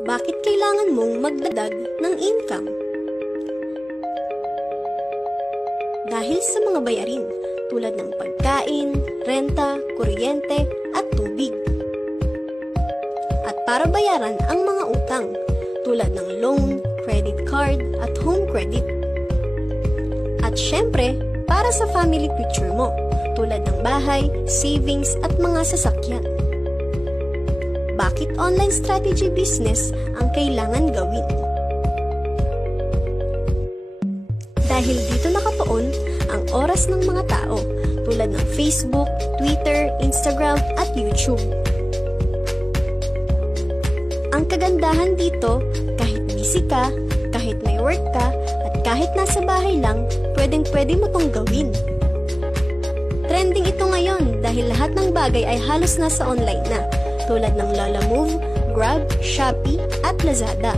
Bakit kailangan mong magdagdag ng income? Dahil sa mga bayarin tulad ng pagkain, renta, kuryente at tubig. At para bayaran ang mga utang tulad ng loan, credit card at home credit. At syempre, para sa family future mo tulad ng bahay, savings at mga sasakyan. Bakit online strategy business ang kailangan gawin? Dahil dito nakatuon ang oras ng mga tao tulad ng Facebook, Twitter, Instagram at YouTube. Ang kagandahan dito, kahit busy ka, kahit may work ka, at kahit nasa bahay lang, pwedeng-pwede mo tong gawin. Trending ito ngayon dahil lahat ng bagay ay halos nasa online na, tulad ng Lalamove, Grab, Shopee at Lazada.